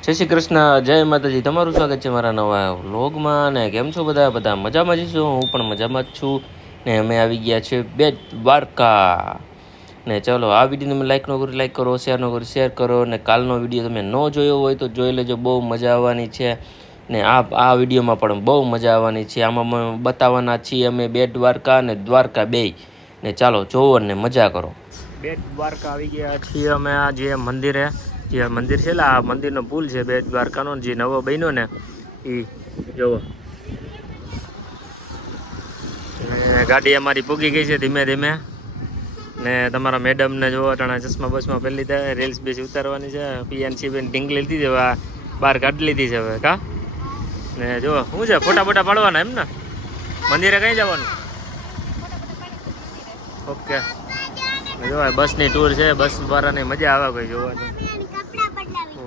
જય શ્રી કૃષ્ણ, જય માતાજી. તમારું સ્વાગત છે મારા નવા વ્લોગમાં ને કેમ છો બધા? બધા મજામાં જ છું? હું પણ મજામાં જ છું ને અમે આવી ગયા છે બે દ્વારકા. ને ચલો, આ વિડીયોને તમે લાઈક ન કરો લાઈક કરો શેર ન કરો શેર કરો ને કાલનો વીડિયો તમે ન જોયો હોય તો જોઈ લેજો, બહુ મજા આવવાની છે. ને આ આ વિડીયોમાં પણ બહુ મજા આવવાની છે. આમાં બતાવવાના છીએ અમે બે દ્વારકા અને દ્વારકા બેય ને ચાલો, જોવો ને મજા કરો. બેટ દ્વારકા આવી ગયા છીએ અમે આ જે મંદિરે. જે મંદિર છે આ મંદિરનો પુલ છે, બે દ્વારકાનો જે નવો બન્યો ને એ જોવો. ગાડી અમારી પૂગી ગઈ છે ધીમે ધીમે. ને તમારા મેડમને જોવો, અટાણા ચશ્મા બસમાં પહેલી લીધા રીલ્સ બેસ ઉતારવાની છે પીએનસી બેન ઢીંગ લીધી છે બહાર કાઢી લીધી છે હવે, કા? ને જુઓ શું છે, ફોટા ફોટા પાડવાના એમ ને મંદિરે કઈ જવાનું? ઓકે. જો બસની ટૂર છે, બસ વાળાની મજા આવે કોઈ જોવાની.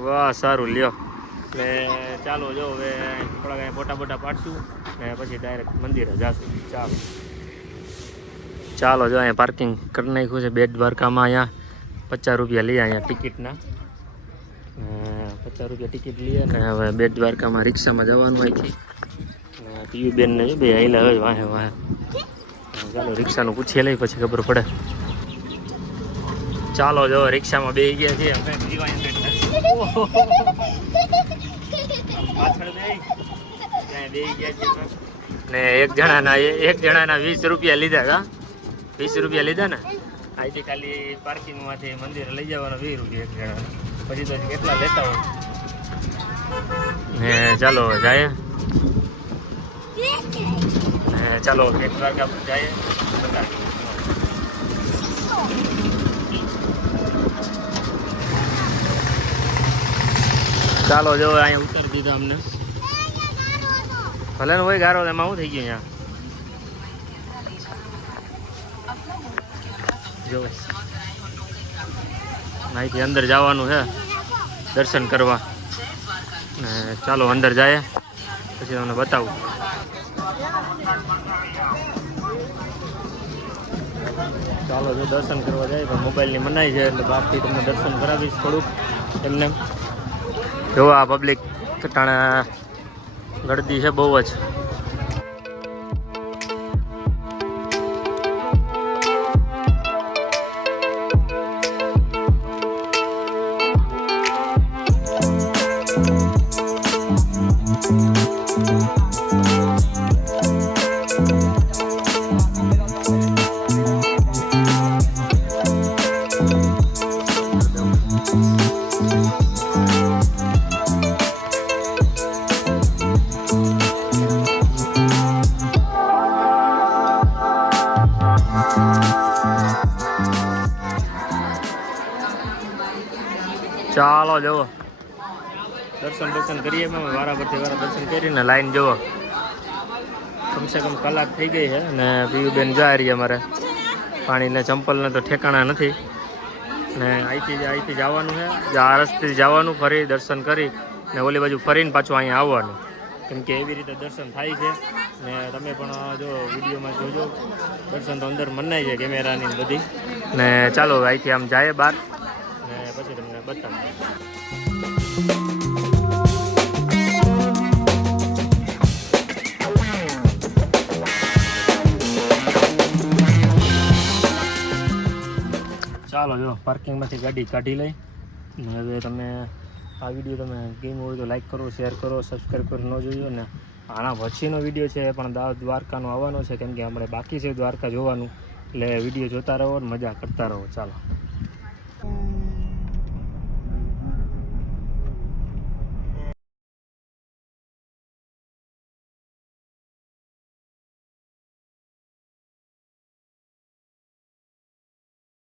વાહ, સારું, લ્યો. ને ચાલો, જો, હવે થોડાક અહીંયા ફોટા બોટા પાડશું ને પછી ડાયરેક્ટ મંદિરે જશું. ચાલો. ચાલો, જો, અહીંયા પાર્કિંગ કરી નાખ્યું છે બેટ દ્વારકામાં અહીંયા. પચાસ રૂપિયા લઈએ અહીંયા ટિકિટના. પચાસ રૂપિયા ટિકિટ લઈએ ને હવે બેટ દ્વારકામાં રિક્ષામાં જવાનું અહીંથી પીયુ બેન ને બે આઈલા હવે વાહે વાહે. ચાલો, રિક્ષાનું પૂછીએ લઈ પછી ખબર પડે. ચાલો, જો, રિક્ષામાં બે ગયા છીએ. ને એક જણાના એક જણાના વીસ રૂપિયા લીધા કા? વીસ રૂપિયા લીધા ને? અહીંથી ખાલી પાર્કિંગમાંથી મંદિર લઈ જવાના વીસ રૂપિયા એક જણા પછી તો કેટલા લેતા હોય? ને ચાલો જાય ને ચાલો એક વાગ્યા પર જઈએ. ચાલો જો અહીંયા ઉતારી દીધા અમને. ભલે ને હોય ગારો એમાં શું થઈ ગયું અહીંયા? જો. અહીંથી અંદર જવાનું છે દર્શન કરવા. ને ચાલો અંદર જાય. પછી તમને બતાવું. ચાલો જો દર્શન કરવા જાય પણ મોબાઈલની મનાઈ છે એટલે બાપથી તમને દર્શન કરાવીશ થોડુંક એમને. જો આ પબ્લિક ટાણે ગળદી છે બહુ જ. ચાલો જુઓ. દર્શન દર્શન કરીએ અમે વારા પરથી વારા દર્શન કરીને લાઈન જુઓ. કમસે કમ કલાક થઈ ગઈ છે ને પીયુબેન જાય રહી અમારે. પાણીને ચંપલને તો ઠેકાણા નથી. ને અહીંથી અહીંથી જવાનું છે. આ રસ્તેથી જવાનું, ફરી દર્શન કરી ને ઓલી બાજુ ફરીને પાછું અહીંયા આવવાનું. કેમ કે એવી રીતે દર્શન થાય છે. ને તમે પણ જો વિડીયોમાં જોજો. દર્શન તો અંદર મનાય છે કેમેરાની બધી. ને ચાલો, અહીંથી આમ જાય બહાર. બતાવું. ચાલો, જો પાર્કિંગમાંથી ગાડી કાઢી લઈ. હવે તમે આ વીડિયો તમે ગેમ હોય તો લાઈક કરો શેર કરો સબસ્ક્રાઈબ કરો ન જોયો ને. આના પછીનો વીડિયો છે પણ દ્વારકાનો આવવાનો છે, કેમ કે આપણે બાકી છે દ્વારકા જોવાનું. એટલે વીડિયો જોતા રહો મજા કરતા રહો. ચાલો.